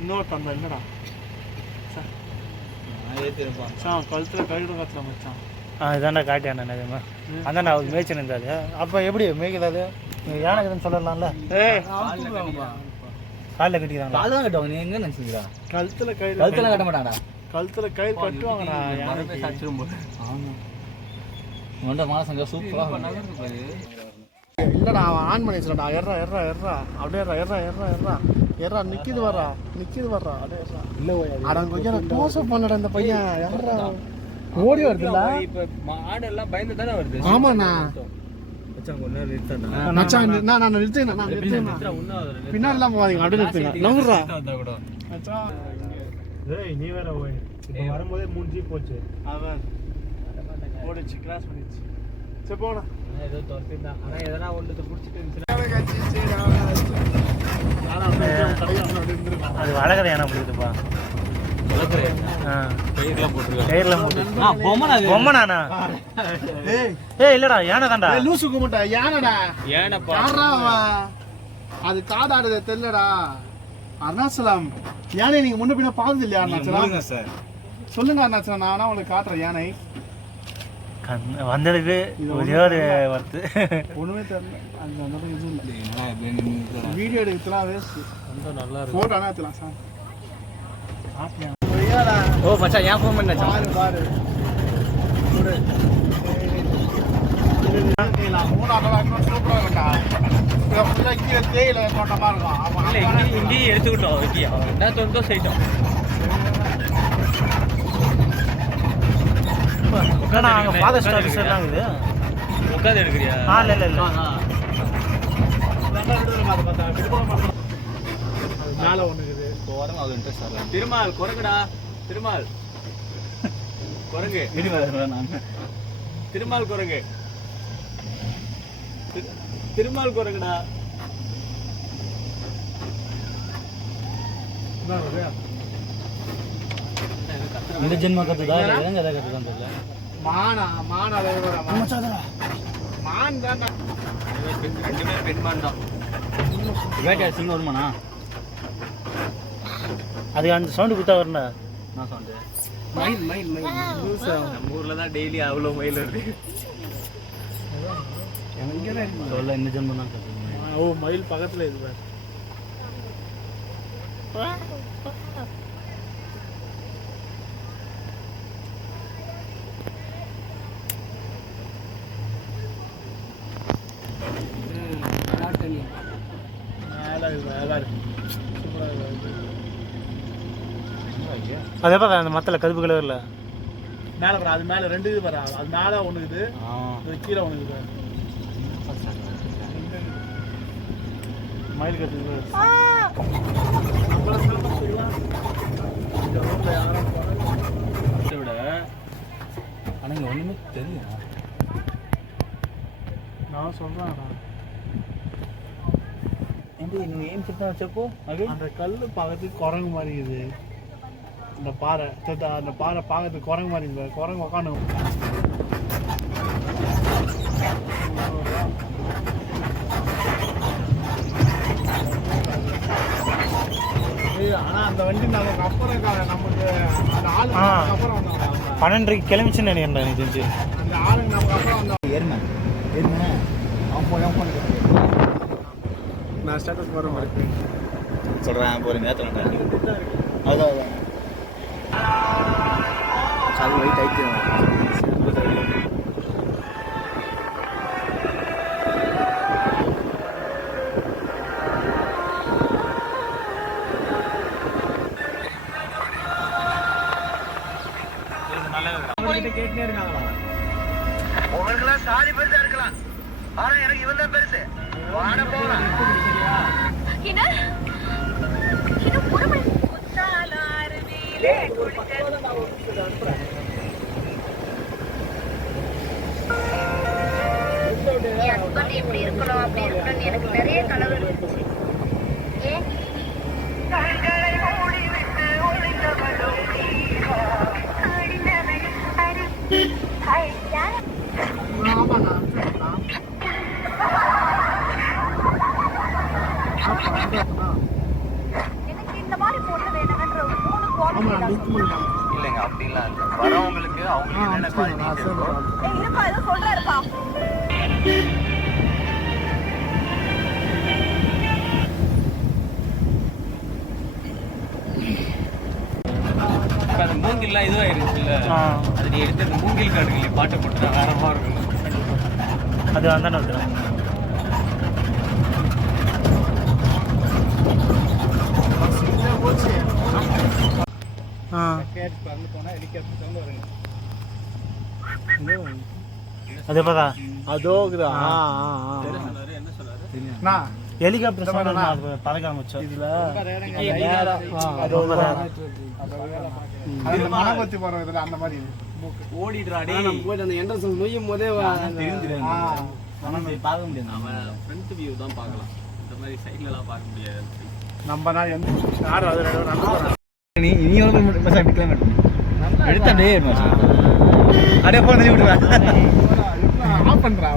இன்னொருத்த அந்த இல்லடா கழுத்துல கயிறு காத்துல மச்சான். இதாண்டா காட்டியாண்ணா நிஜமா அதான்டா அவர் மேய்ச்சல் இருந்தாரு. அப்போ எப்படி மேய்க்கிறாரு யானை எதுன்னு சொல்லலாம்ல. காலில் கட்டிக்கிறாங்க. கால் தான் கட்டுவாங்க. நீ எங்கே நினச்சிக்கிறா? கழுத்துல கயிறு கழுத்துல கட்ட மாட்டாங்கடா. கழுத்துல கயிறு கட்டுவாங்கடா. ஆமாம் உண்ட மாசங்க சூப்பராக இல்லடா அவன் ஆன் பண்ணி வச்சுடா. எர்றா அப்படியே எர்றா நிக்கிது வர்றா அப்படியே இல்லை அடம் கொஞ்சம் டோசப் பண்ணடா இந்த பையன். எர்றா ஓடி வருதுல்ல. இப்போ மாடெல்லாம் பயந்து தானே வருது. ஆமாண்ணா நான் பின்னாடி போவாதீங்க அப்படியே நிறுத்துங்க. நவுறா நீ வேற வரும்போதே 3 ஜீப் போச்சு. அவன் ஓடிச்சு கிராஸ் பண்ணிச்சு. சரி போனா ஏதோ துரத்திருந்தான். ஆனால் எதனா ஒன்று பிடிச்சிட்டு அது வளர்க்குற யானை பிடிக்குதுப்பா. பொம்மனானா? இல்லடா யானை தான்டா. லூசு கும்பிட்டா யானடா. அது காதாடுத தெரியலடா. அருணாச்சலம் யானை நீங்க முன்ன பின்ன பார்த்தது இல்லையா அருணாச்சலம்? சொல்லுங்க அருணாச்சலம், நான் வேணா உங்களுக்கு காட்டுறேன் யானை. வந்ததுக்கு ஒரே ஒரு வருத்து ஒண்ணுமே தெரியல. அந்த இது இல்லை. வீடியோ எடுக்கலாம் வேஸ்ட். நல்லா இருக்கு. போட்டோ ஆனா எடுக்கலாம் சார். ஓ மச்சான் ஏன் ஃபோன் பண்ண பாரு இங்கேயும் எடுத்துக்கிட்டோம். என்ன தோணுதோ செய்யிட்டோம். உட்காந்து எடுக்கிறியா? இல்லை மேல ஒண்ணு திருமால் குரங்குடா. திருமால் குரங்கு. திருமால் குரங்கு. திருமால் குரங்குடா. இந்த ஜென்ம கத்துதா எங்க எதை கத்துதான் தெரியல. மானா மான் தான் ரெண்டுமே பெண்மான் தான். வேட்டையா சிங்கம் வருமானா? அது அந்த சவுண்டு குத்தா வரண்டா. நான் சவுண்டு மயில் நம்ம ஊரில் தான் டெய்லி அவ்வளோ மயில் வருது. சொல்ல இந்த ஜென்மம் தான் கற்றுக்கணும். ஓ மயில் பக்கத்தில் இது அதே அந்த மத்தல கருப்பு கலர்ல மேல வர. அது மேல 2 இது வர. அது மேல ஒண்ணு இது, இது கீழ ஒண்ணு இது. மயில் கத்துது. விட ஆனா இங்க ஒண்ணுமே தெரியல. நான் சொல்றேன் நீ ஏன் சித்தம் வச்சப்போ அந்த கல்லு பார்க்கறதுக்கு குரங்கு மாதிரி இது. இந்த பாறை அந்த பாறை பார்க்கறதுக்கு குரங்கு மாதிரி இல்லை. குரங்கு உக்காந்து ஆனா அந்த வண்டி நமக்கு அப்புறம் நமக்கு அந்த ஆளு அப்புறம் வந்தாங்க. 12:30 கிளம்பிச்சுன்னு நினைக்கிறேன். எனக்கு தெரிஞ்சு அந்த ஆளுங்க நமக்கு அப்புறம் வந்தாங்க. ஏறுமே அவன் நான் ஸ்டேட்டஸ் போகிற மாதிரி சொல்கிறேன். போகிற நேரத்தில் அதான் அது வெயிட் ஆகிட்டு கேட்டுனே இருக்காங்களா? உங்களுக்கெல்லாம் சாதி பெருசா இருக்கலாம், ஆனா எனக்கு இவன் தான் பெருசு. வாட போலாம். எப்படி இருக்கணும் அப்படி இருக்கணும் எனக்கு நிறைய கனவு இருக்கு. எனக்கு இந்த மாதிரி போட்டு ஆமா லிங்க் பண்ணிக்கலாம். இல்லைங்க அப்படிலாம் இல்லை. வரவங்களுக்கு அவங்களுக்கு என்னென்ன குவாலிட்டிஸ் இருக்கோ இருப்பா ஏதோ சொல்றாருப்பா. இப்போ அந்த மூங்கில்லாம் இதுவாயிருச்சுல்ல, அது நீ எடுத்து அந்த மூங்கில் காடுகளே பாட்டை போட்டுனா வேற மாதிரி இருக்கும். அது வந்தானே விட்டுறேன். போச்சு. அதே பார்த்தா அதோக்குதா என்ன சொன்னாரு? ஹெலிகாப்டர் பழக்கம் வச்சோம் இதுல மனபத்தி போற இதுல அந்த மாதிரி ஓடிடுறாடி. நம்ம போயிட்டு அந்த என்ட்ரன்ஸ் நொய்யும் போதே பார்க்க முடியாது. அவன் ஃப்ரண்ட் வியூ தான் பார்க்கலாம், இந்த மாதிரி சைட்லலாம் பார்க்க முடியாது. நம்ம நான் எந்த யாரும் அது நீ எடுத்தே அப்படியே போன விட்டுருவேன். ஆஃப் பண்றா